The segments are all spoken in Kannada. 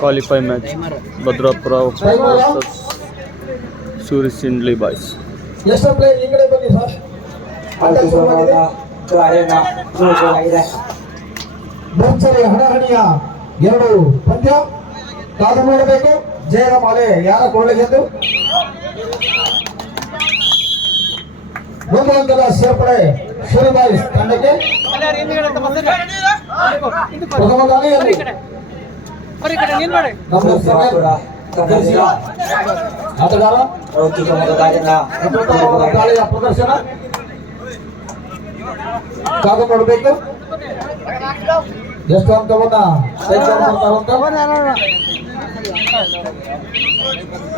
Qualify match Bhadrapura versus Suri ಸಿಂಡ್ಲಿ ಬಾಯ್ಸ್. ಎಷ್ಟು ಪ್ಲೇ ಈ ಕಡೆ ಬನ್ನಿ ಸರ್. ಭರ್ಜರಿ ಹಣಹಣಿಯ ಎರಡು ಪಂದ್ಯ ಕಾದು ನೋಡಬೇಕು. ಜಯರಾಮಾಲೆ ಯಾರ ಕೊಡಲಿಗೆಂದು ಒಂದು ಅಂಕದ ಸೇರ್ಪಡೆ ಸೂರಿ ಬಾಯ್ಸ್ ತಂಡಕ್ಕೆ. ಪ್ರಥಮ ದಾಳಿಯಲ್ಲಿ ಆಟಗಾರ ದಾಳಿಯ ಪ್ರದರ್ಶನ ಕಾದು ನೋಡಬೇಕು. ಎಷ್ಟು ಅಂಕವನ್ನ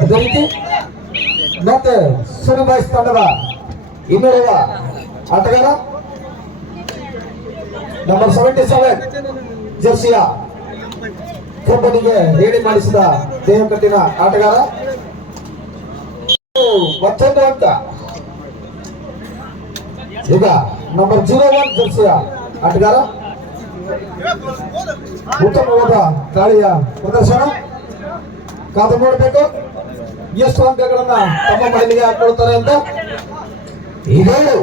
ಅದೇ ರೀತಿ ಮತ್ತೆ ಸೂರಿ ಬಾಯ್ಸ್ ತಂಡದ ಇನ್ನುಳಿದ ಆಟಗಾರ ನಂಬರ್ 77 ಜರ್ಸಿಯ ಕಂಪನಿಗೆ ಹೇಳಿ ಮಾಡಿಸಿದ ದೇಹಕಟ್ಟಿನ ಆಟಗಾರ. ಮತ್ತೊಂದು ಅಂಕ ಈಗ ನಂಬರ್ 01 ಜರ್ಸಿಯ ಆಟಗಾರ. ಉತ್ತಮವಾದ ದಾಳಿಯ ಪ್ರದರ್ಶನ ಕಾದು ನೋಡಬೇಕು ಎಷ್ಟು ಅಂಕಗಳನ್ನ ತಮ್ಮ ಮಹಿಳೆಗೆ ಹಾಕೊಳ್ತಾರೆ ಅಂತ. ಇದೊಂದು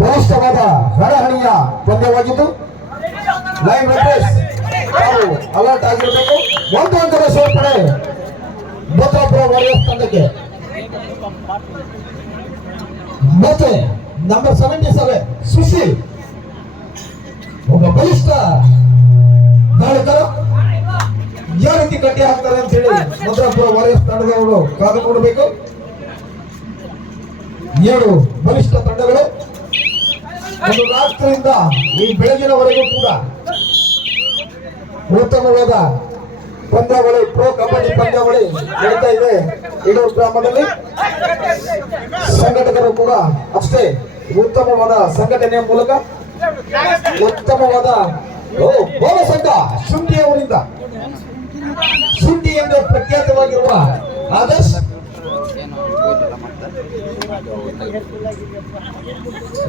ಬಲಿಷ್ಠವಾದ ಹಣಹಣಿಯ ಪಂದ್ಯವಾಗಿದ್ದು ಲೈವ್ ರೆಫ್ರೆಶ್ ಅಲರ್ಟ್ ಆಗಿರಬೇಕು. ಒಂದು ಅಂಕದ ಸೇರ್ಪಡೆ ಭದ್ರಾಪುರ ವಾರಿಯರ್ಸ್ ತಂಡಕ್ಕೆ. ಮತ್ತೆ ನಂಬರ್ 77 ಸುಶೀಲ್ ಒಬ್ಬ ಬಲಿಷ್ಠ ದಾಳಿಕರು. ಯಾವ ರೀತಿ ಕಟ್ಟಿ ಹಾಕ್ತಾರೆ ಅಂತ ಹೇಳಿ ಭದ್ರಾಪುರ ವಾರಿಯರ್ಸ್ ತಂಡದವರು ಕಾದು ನೋಡಬೇಕು. 7 ಬಲಿಷ್ಠ ತಂಡಗಳು ಒಂದು ರಾತ್ರಿಯಿಂದ ಈ ಬೆಳಗಿನವರೆಗೂ ಕೂಡ ಉತ್ತಮವಾದ ಪಂದ್ಯಾವಳಿ ಪ್ರೋ ಕಬಡ್ಡಿ ಪಂದ್ಯಾವಳಿ ನಡೀತಾ ಇದೆ ಯಡೂರು ಗ್ರಾಮದಲ್ಲಿ. ಸಂಘಟಕರು ಕೂಡ ಅಷ್ಟೇ ಉತ್ತಮವಾದ ಸಂಘಟನೆಯ ಮೂಲಕ ಉತ್ತಮವಾದ ಬೋನ ಸಂಘ ಶುಂಠಿಯವರಿಂದ ಶುಂಠಿ ಎಂದು ಪ್ರಖ್ಯಾತವಾಗಿರುವ ಆದರ್ಶ್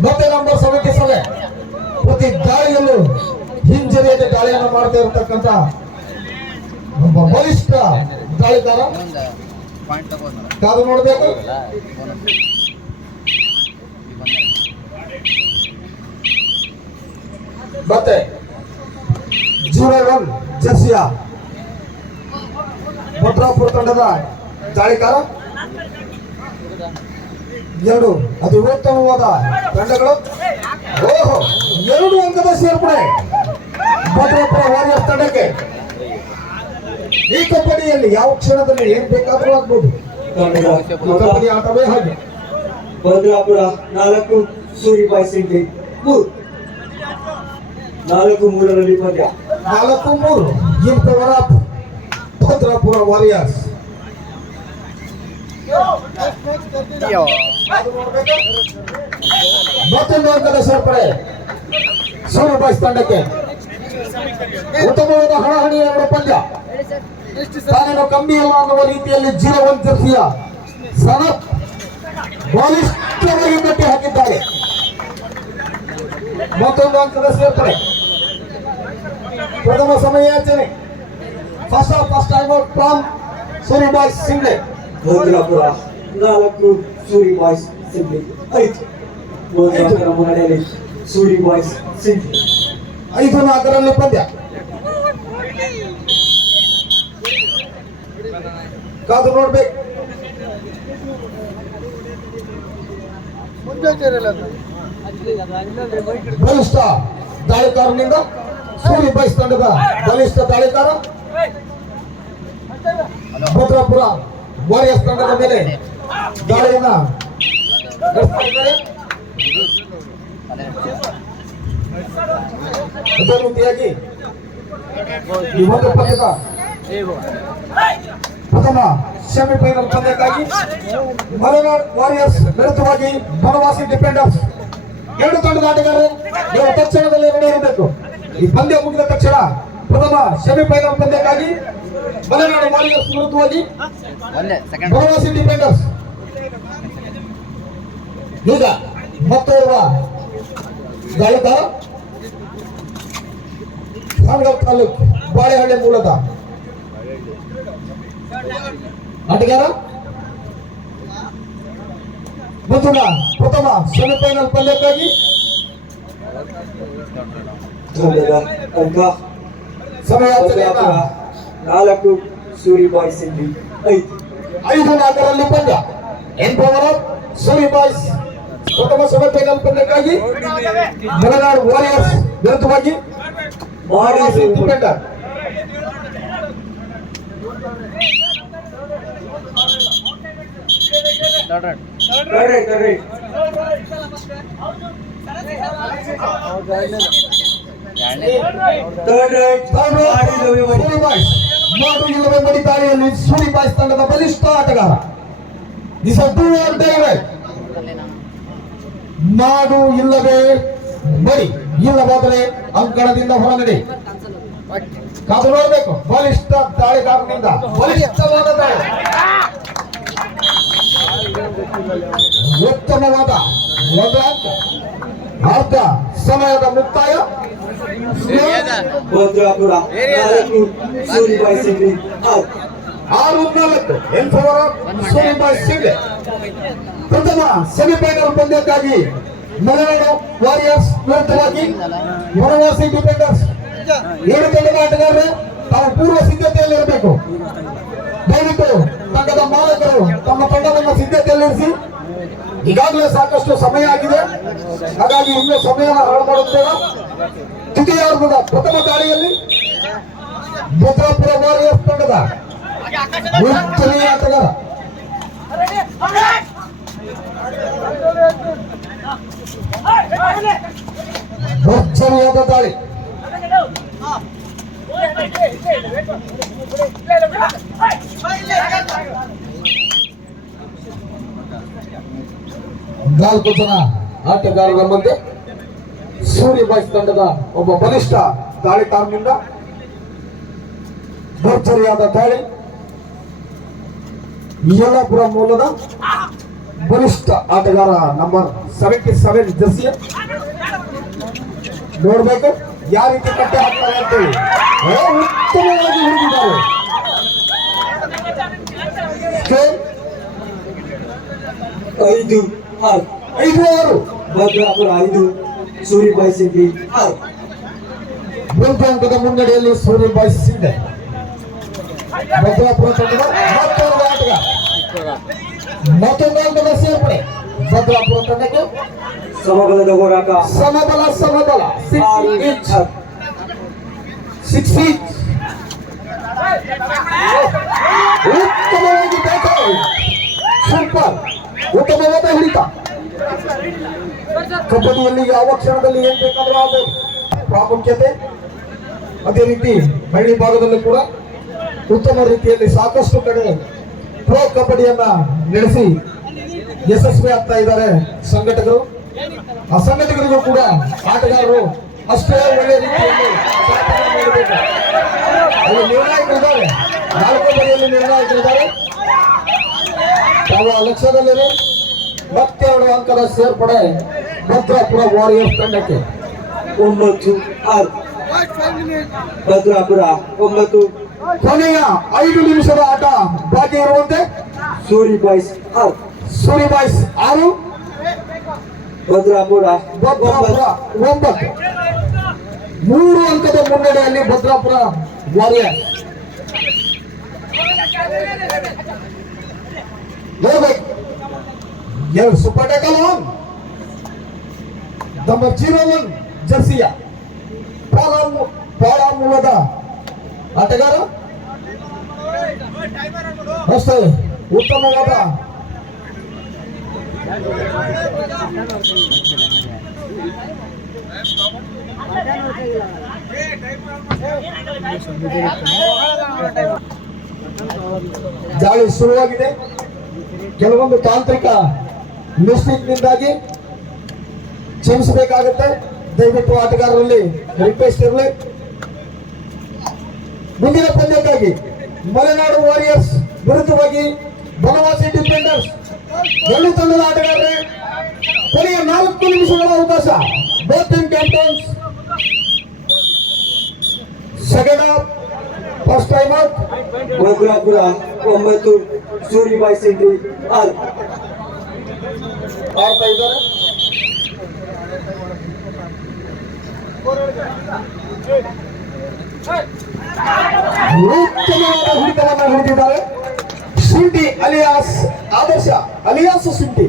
ಮತ್ತೆ ನಂಬರ್ 77 ಪ್ರತಿ ದಾಳಿಯಲ್ಲೂ ಹಿಂಜರಿಯದೆ ದಾಳಿಯನ್ನು ಮಾಡ್ತಾ ಇರತಕ್ಕಂತ ಒಬ್ಬ ಬಲಿಷ್ಠ ದಾಳಿಗಾರ. ಕಾದು ನೋಡಬೇಕು. ಮತ್ತೆ 01 ಜರ್ಸಿಯ ಭದ್ರಾಪುರ ತಂಡದ ದಾಳಿಗಾರ. 2 ಅತಿ ಉತ್ತಮವಾದ ತಂಡಗಳು. ಓಹೋ 2 ಅಂಕದ ಸೇರ್ಪಡೆ ಭದ್ರಾಪುರ ವಾರಿಯರ್ಸ್ ತಂಡಕ್ಕೆ. ಈ ಕಬಡ್ಡಿಯಲ್ಲಿ ಯಾವ ಕ್ಷಣದಲ್ಲಿ ಏನ್ ಬೇಕಾದ್ರೂ ಆಗ್ಬೋದು. ಕಬಡ್ಡಿ ಆಟವೇ ಹಾಗೆ. ಭದ್ರಾಪುರ 4 ಸೂರಿ ಬಾಯ್ಸ್ 3 4-3 ಪಂದ್ಯ 4-3 in favour of Bhadrapura warriors. ಮತ್ತೊಂದು ಅಂಕದ ಸೇರ್ಪಡೆ ಸೂರಿ ಬಾಯ್ಸ್ ತಂಡಕ್ಕೆ. ಉತ್ತಮವಾದ ಹಣಹಣಿಯ ಎರಡು ಪಂದ್ಯ. ತಾನೇನು ಕಮ್ಮಿ ಇಲ್ಲ ಅನ್ನುವ ರೀತಿಯಲ್ಲಿ 01 ಜರ್ಸಿಯ ಸನತ್ ಬಲಿಷ್ಠವಾಗಿ ಕಟ್ಟಿ ಹಾಕಿದ್ದಾರೆ. ಮತ್ತೊಂದು ಅಂಕದ ಸೇರ್ಪಡೆ. ಪ್ರಥಮ ಸಮಯಾಚನೆ first time out from Suri boys ಸಿಂಗ್ಲೆ. ಭದ್ರಾಪುರ 4 ಸೂರಿ ಬಾಯ್ಸ್ ಸಿಂಗ್ಲೆ 5 ಮುನ್ನಡೆಯಲ್ಲಿ ಸೂರಿ ಬಾಯ್ಸ್ ಸಿಂಗ್ಲೆ 5-4 ಪಂದ್ಯ. ಕಾದು ನೋಡ್ಬೇಕು. ಬಲಿಷ್ಠ ದಾಳಿಕಾರನಿಂದ ಸೂರಿ ಬಾಯ್ಸ್ ತಂಡದ ಬಲಿಷ್ಠ ದಾಳಿಕಾರ ಭದ್ರಾಪುರ ವಾರಿಯರ್ಸ್ ತಂಡದ ಮೇಲೆ ದಾಳಿಯನ್ನ ನಡೆಸ್ತಾ ಇದ್ದಾರೆ. ಅದೇ ರೀತಿಯಾಗಿ ಈ ಒಂದು ಪಂದ್ಯದ ಪ್ರಥಮ ಸೆಮಿಫೈನಲ್ ಪಂದ್ಯಕ್ಕಾಗಿ ಮಲೆನಾಡ್ ವಾರಿಯರ್ಸ್ ವಿರುದ್ಧವಾಗಿ ಬನವಾಸಿ ಡಿಫೆಂಡರ್ಸ್ 2 ತಂಡದ ಆಟಗಾರರು ನೀವು ತಕ್ಷಣದಲ್ಲಿ ರೆಡಿ ಇರಬೇಕು. ಈ ಪಂದ್ಯ ಮುಗಿದ ತಕ್ಷಣ ಪ್ರಥಮ ಸೆಮಿಫೈನಲ್ ಪಂದ್ಯಕ್ಕಾಗಿ ಮಲೆನಾಡು ವಾರಿಯರ್ಸ್ ವಿರುದ್ಧವಾಗಿ ಬನವಾಸಿ ಡಿಫೆಂಡರ್ಸ್. ಈಗ ಮತ್ತೋರ್ವ ಗಾಯಕ ಹಾನಗಲ್ ತಾಲೂಕ್ ಬಾಳೆಹಳ್ಳಿ ಮೂಲದ ಆಟಗಾರ ಮಿಥುನ ಪ್ರಥಮ ಸೆಮಿಫೈನಲ್ ಪಂದ್ಯಕ್ಕಾಗಿ ತಂಡದ ಅಂಕ ಸಮಯಾಚರಣೆಯನ್ನ 4 ಸೂರಿ ಬಾಯ್ಸ್ ಇಂಡಿ 5-4ರಲ್ಲಿ ಪಂದ್ಯ N power of Suri boys ಪ್ರಥಮ ಸೆಮಿಫೈನಲ್ ಪಂದ್ಯಕ್ಕಾಗಿ ಮಲೆನಾಡು ವಾರಿಯರ್ಸ್ ವಿರುದ್ಧವಾಗಿ ಬನವಾಸಿ ಡಿಫೆಂಡರ್ ನಾಡು ಇಲ್ಲವೇ ಮಡಿ ದಾಳಿಯಲ್ಲಿ ಸೂರಿ ಬಾಯ್ಸ್ ತಂಡದ ಬಲಿಷ್ಠ ಆಟಗಾರ ನಾಡು ಇಲ್ಲವೇ ಮಡಿ ಇಲ್ಲವಾದರೆ ಅಂಕಣದಿಂದ ಹೊರನಡೆ ಕಾದು ನೋಡಬೇಕು ಬಲಿಷ್ಠ ದಾಳಿಗಾರನಿಂದ ಬಲಿಷ್ಠವಾದ ದಾಳಿ ಉತ್ತಮವಾದ ಒಂದು ಅಂಕ ಅರ್ಧ ಸಮಯದ ಮುಕ್ತಾಯ ಭದ್ರಾಪುರ 4 ಸೂರಿ ಬಾಯ್ಸ್ ಇಂಡಿ 6-4 in favour of Suri boys ಸಿಂಡೆ ಪ್ರಥಮ ಸೆಮಿಫೈನಲ್ ಪಂದ್ಯಕ್ಕಾಗಿ ಮಲೆನಾಡು ವಾರಿಯರ್ಸ್ ವಿರುದ್ಧವಾಗಿ ಬನವಾಸಿ ಡಿಫೆಂಡರ್ಸ್ 7 ತಂಡದ ಆಟಗಾರರು ತಾವು ಪೂರ್ವ ಸಿದ್ಧತೆಯಲ್ಲಿರಬೇಕು. ದಯವಿಟ್ಟು ತಂಡದ ಮಾಲಕರು ತಮ್ಮ ತಂಡವನ್ನು ಸಿದ್ಧತೆಯಲ್ಲಿರಿಸಿ. ಈಗಾಗಲೇ ಸಾಕಷ್ಟು ಸಮಯ ಆಗಿದೆ, ಹಾಗಾಗಿ ಇನ್ನೂ ಸಮಯವನ್ನು ಹಾಳು ಮಾಡುತ್ತೇವೆ. ತೃತೀಯಾರ್ಧದ ಪ್ರಥಮ ದಾಳಿಯಲ್ಲಿ ಭದ್ರಾಪುರ ವಾರಿಯರ್ಸ್ ತಂಡದ ಉತ್ತಮ ಆಟಗಾರ ಭರ್ಜರಿಯಾದ ದಾಳಿ ನಾಲ್ಕು ಜನ ಆಟಗಾರರ ಮಧ್ಯೆ ಸೂರಿ ಬಾಯ್ಸ್ ತಂಡದ ಒಬ್ಬ ಬಲಿಷ್ಠ ದಾಳಿಕಾರನಿಂದ ಭರ್ಜರಿಯಾದ ದಾಳಿ. ಯಲ್ಲಾಪುರ ಮೂಲದ ಬಲಿಷ್ಠ ಆಟಗಾರ ನಂಬರ್ 77 ಜರ್ಸಿಯ ನೋಡ್ಬೇಕು ಯಾವ ರೀತಿ ಕಟ್ಟೆ ಹಾಕ್ತಾರೆ ಅಂತೇಳಿ ಉತ್ತಮವಾಗಿ ಹಿಡಿದಿದ್ದಾರೆ. 5-6 ಭದ್ರಾಪುರ 5 ಸೂರಿ ಬಾಯ್ಸ್ ಇಂಡಿ 6 ಒಂದು ಅಂಕದ ಮುನ್ನಡೆಯಲ್ಲಿ ಸೂರಿ ಬಾಯ್ಸ್ ಇದೆ. ಭದ್ರಾಪುರ ತಂಡದ ಮತ್ತೊಂದು ಆಟಗಾರ ಮತ್ತೊಂದು ಅಂಕದ ಸೇರ್ಪಡೆ ಭದ್ರಾಪುರ ತಂಡಕ್ಕೆ ಸಮಬಲದ ಹೋರಾಟ ಸಮಬಲ 6 ಇಂಚ್ ಉತ್ತಮವಾಗಿ ಸೂಪರ್ ಉತ್ತಮವಾದ ಹಿಡಿತ. ಕಬಡ್ಡಿಯಲ್ಲಿ ಯಾವ ಕ್ಷಣದಲ್ಲಿ ಏನ್ ಬೇಕಾದ್ರೂ ಆಗಬಹುದು. ಪ್ರಾಮುಖ್ಯತೆ ಅದೇ ರೀತಿ ಹಳ್ಳಿ ಭಾಗದಲ್ಲೂ ಕೂಡ ಉತ್ತಮ ರೀತಿಯಲ್ಲಿ ಸಾಕಷ್ಟು ಕಡೆ ಪ್ರೋ ಕಬಡ್ಡಿಯನ್ನ ನಡೆಸಿ ಯಶಸ್ವಿ ಆಗ್ತಾ ಇದ್ದಾರೆ ಸಂಘಟಕರು. ಆ ಸಂಘಟಕರಿಗೂ ಕೂಡ ಆಟಗಾರರು ಅಷ್ಟೇ ಒಳ್ಳೆ ರೀತಿಯಲ್ಲಿ ಸಹಕಾರ ನೀಡಬೇಕು. ಅಲ್ಲಿ ನಿರ್ಣಾಯಕರಿದ್ದಾರೆ, 4 ಬದಿಯಲ್ಲಿ ನಿರ್ಣಾಯಕರಿದ್ದಾರೆ. ತಾವು ಲಕ್ಷ್ಯದಲ್ಲಿದೆ. ಮತ್ತೆರಡು ಅಂಕದ ಸೇರ್ಪಡೆ ಭದ್ರಾಪುರ ವಾರಿಯರ್ಸ್ ತಂಡಕ್ಕೆ 9-6 ಭದ್ರಾಪುರ 9 ಕೊನೆಯ 5 ನಿಮಿಷದ ಆಟ ಬಾಕಿ ಇರುವಂತೆ ಸೂರಿ ಬಾಯ್ಸ್ 6 ಸೂರಿ ಬಾಯ್ಸ್ 6 ಭದ್ರಾಪುರ 9 3 ಅಂಕದ ಮುನ್ನಡೆಯಲ್ಲಿ ಭದ್ರಾಪುರ ವಾರಿಯರ್ಸ್. ನೋಡ್ಬೇಕು ಎರಡು ಸೂಪರ್ ಟ್ಯಾಕಲ್ ನಂಬರ್ 01 ಜರ್ಸಿಯ ಪಾಳ ಮೂಲದ ಆಟಗಾರ ಅಷ್ಟೇ ಉತ್ತಮವಾದ ದಾಳಿ ಶುರುವಾಗಿದೆ. ಕೆಲವೊಂದು ತಾಂತ್ರಿಕ ಮಿಸ್ಟೇಕ್ನಿಂದಾಗಿ ಕ್ಷಮಿಸಬೇಕಾಗುತ್ತೆ. ದಯವಿಟ್ಟು ಆಟಗಾರರಲ್ಲಿ ರಿಕ್ವೆಸ್ಟ್ ಇರಲಿ. ಮುಂದಿನ ಪಂದ್ಯಕ್ಕಾಗಿ ಮಲೆನಾಡು ವಾರಿಯರ್ಸ್ ವಿರುದ್ಧವಾಗಿ ಬನವಾಸಿ ಡಿಫೆಂಡರ್ಸ್ ಎರಡು ತಂಡದ ಆಟಗಾರರೇ ಕೊನೆಯ 4 ನಿಮಿಷಗಳ ಅವಕಾಶ. Both team captains second half first time out Bhadrapura 9 Suri boys Sindhi 6. ಆಡ್ತಾ ಇದ್ದಾರೆ. ಉತ್ತಮವಾದ ಹಿಡಿತವನ್ನು ಹಿಡಿದಿದ್ದಾರೆ. ಶುಂಠಿ ಅಲಿಯಾಸ್ ಆದರ್ಶ ಅಲಿಯಾಸ್ ಶುಂಠಿ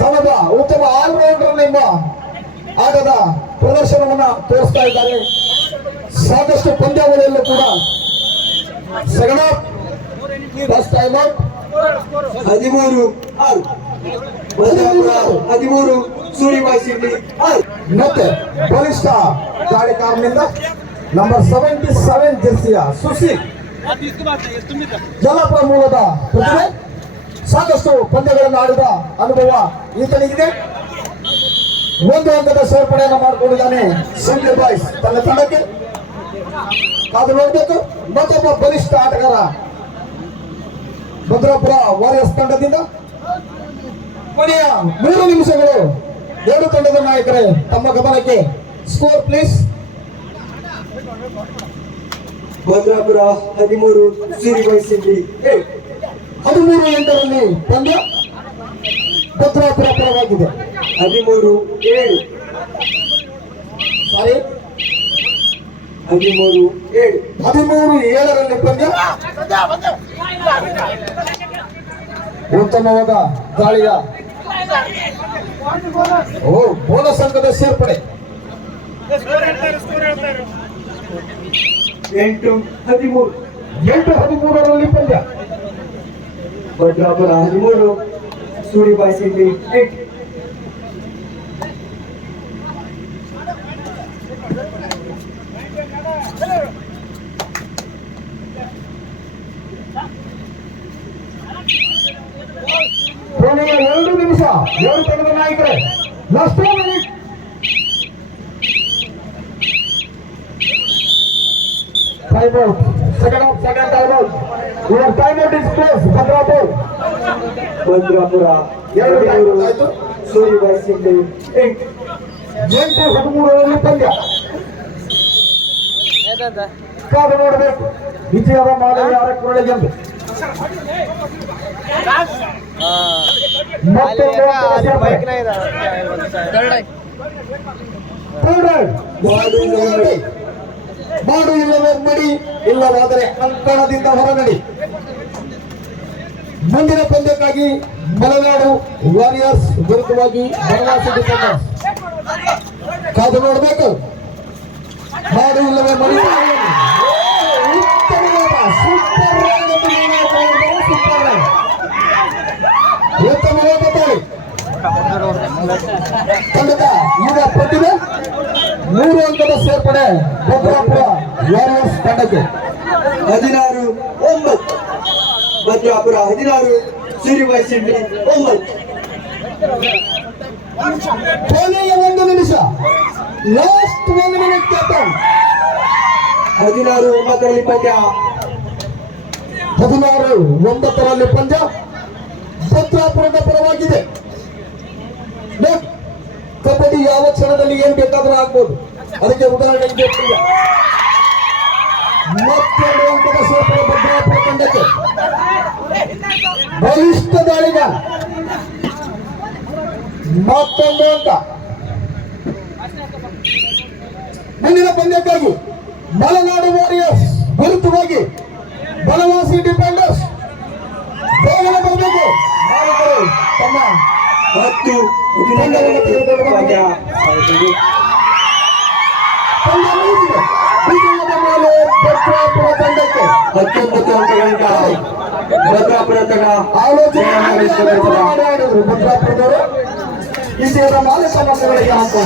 ತಮ್ಮದ ಉತ್ತಮ ಆಲ್ರೌಂಡರ್ ಎಂಬ ಆಟದ ಪ್ರದರ್ಶನವನ್ನ ತೋರಿಸ್ತಾ ಇದ್ದಾರೆ. ಸಾಕಷ್ಟು ಪಂದ್ಯಾವಳಿಯಲ್ಲೂ ಕೂಡ second half first time out 13-6. Bhadrapura 13 Suri boys Sindhi 6. ಮತ್ತೆ ಬಲಿಷ್ಠ ದಾಳಿಕಾರನಿಂದ ನಂಬರ್ 77 ಜೆರ್ಸಿಯ ಸುಶೀಲ್ ಜಲಪುರ ಮೂಲದ ಪ್ರತಿಭೆ. ಸಾಕಷ್ಟು ಪಂದ್ಯಗಳನ್ನು ಆಡಿದ ಅನುಭವ ಈತನಿಗಿದೆ. ಒಂದು ಅಂಕದ ಸೇರ್ಪಡೆಯನ್ನು ಮಾಡಿಕೊಂಡಿದ್ದಾನೆ ಸಿಂಧಿ ಬಾಯ್ಸ್ ತನ್ನ ತಂಡಕ್ಕೆ. ಕಾದು ನೋಡಬೇಕು. ಮತ್ತೊಬ್ಬ ಬಲಿಷ್ಠ ಆಟಗಾರ ಭದ್ರಾಪುರ ವಾರಿಯರ್ಸ್ ತಂಡದಿಂದ. ಕೊನೆಯ 3 ನಿಮಿಷಗಳು ಎರಡು ತಂಡದ ನಾಯಕರೇ ತಮ್ಮ ಗಮನಕ್ಕೆ. Score please. ಭದ್ರಾಪುರ 13 ಸೂರಿಬಾಯಿ ಸಿಂಧಿ 8. 13-8ರಲ್ಲಿ ಪಂದ್ಯ ಭದ್ರಾಪುರ ಪರವಾಗಿದೆ. 13-7. ಸಾರಿ 13-7. 13-7ರಲ್ಲಿ ಪಂದ್ಯ. ಉತ್ತಮವಾದ ದಾಳಿಯ ಬೋನಸ್ ಅಂಕದ ಸೇರ್ಪಡೆ. 8-13. 8-13ರಲ್ಲಿ ಪಂದ್ಯ. ಭದ್ರಾಪುರ 13 ಸೂರಿಬಾಯಿ ಸಿಂಧಿ 8. ಕೊನೆಯ 2 ನಿಮಿಷ ಎರಡು ತಂಡದ ನಾಯಕರೇ. Last minute. Time out. Second half second time out. Your time out is close. Bhadrapura Bhadrapura 13 Suri boys Sindhi 8. 8-13ರಲ್ಲಿ ಪಂದ್ಯ. ಕಾದು ನೋಡಬೇಕು ವಿಜಯದ ಮಾನವ ಯಾರ ಕೊರಳಿಗೆಂದು. ಮತ್ತೊಂದು ಮಾಡು ಇಲ್ಲವೇ ಮಡಿ, ಇಲ್ಲವಾದರೆ ಅಂಕಣದಿಂದ ಹೊರನಡಿ. ಮುಂದಿನ ಪಂದ್ಯಕ್ಕಾಗಿ ಮಲೆನಾಡು ವಾರಿಯರ್ಸ್ ವಿರುದ್ಧವಾಗಿ ಬನವಾಸಿ ಡಿಫೆಂಡರ್ಸ್. ಕಾದು ನೋಡಬೇಕು. ಮಾಡು ಇಲ್ಲವೇ ಮಡಿ. ಉತ್ತಮವಾದ ಸೂಪರ್ ರೈಡ್ ಸೂಪರ್ ರೈಡ್. ಉತ್ತಮವಾದ ದಾಳಿ ತಂಡದ ಈಗ ಪ್ರತಿಭೆ. 3 ಅಂಕದ ಸೇರ್ಪಡೆ ಭದ್ರಾಪುರ ವಾರಿಯರ್ಸ್ ತಂಡಕ್ಕೆ. 16-9. ಭದ್ರಾಪುರ 16 ಸೂರಿಬಾಯಿ ಸಿಂಧಿ 9. ಕೊನೆಯ 1 ನಿಮಿಷ. Last 1 minute captain. 16-9ರಲ್ಲಿ ಪಂದ್ಯ. 16-9ರಲ್ಲಿ ಪಂದ್ಯ ಭದ್ರಾಪುರದ ಪರವಾಗಿದೆ. ಕಬಡ್ಡಿ ಯಾವ ಕ್ಷಣದಲ್ಲಿ ಏನ್ ಬೇಕಾದ್ರೂ ಆಗ್ಬೋದು. ಅದಕ್ಕೆ ಉದಾಹರಣೆ ಇದೆ. ಮತ್ತೊಂದು ಅಂಕದ ಸೇರ್ಪಡೆ ಭದ್ರಾಪುರ ತಂಡಕ್ಕೆ. ಬಲಿಷ್ಠ ದಾಳಿಗ ಮತ್ತೊಂದು ಅಂಕ. ಮುಂದಿನ ಪಂದ್ಯಕ್ಕಾಗಿ ಮಲೆನಾಡು ವಾರಿಯರ್ಸ್ ವಿರುದ್ಧವಾಗಿ ಬನವಾಸಿ ಡಿಫೆಂಡರ್ಸ್ ಬೇಗನೆ ಬರಬೇಕು. ನಾಯಕರು ತಮ್ಮ 10-11ರಲ್ಲಿ ಪಂದ್ಯ. ಪಂದ್ಯ ಮುಗಿದಿದೆ. ವಿಜಯದ ಮೇಲೆ ಭದ್ರಾಪುರ ತಂಡಕ್ಕೆ 19 ಅಂಕಗಳಿಂದ ಭದ್ರಾಪುರ ತಂಡ ಆಲೋಚನೆ ಮಾಡಿ ಆಡಿದ್ರು ಭದ್ರಾಪುರದವರು. ವಿಜಯದ ಮಾಲೆ ಸಮಸ್ಯೆಗಳಿಗೆ ಹಾಕುವ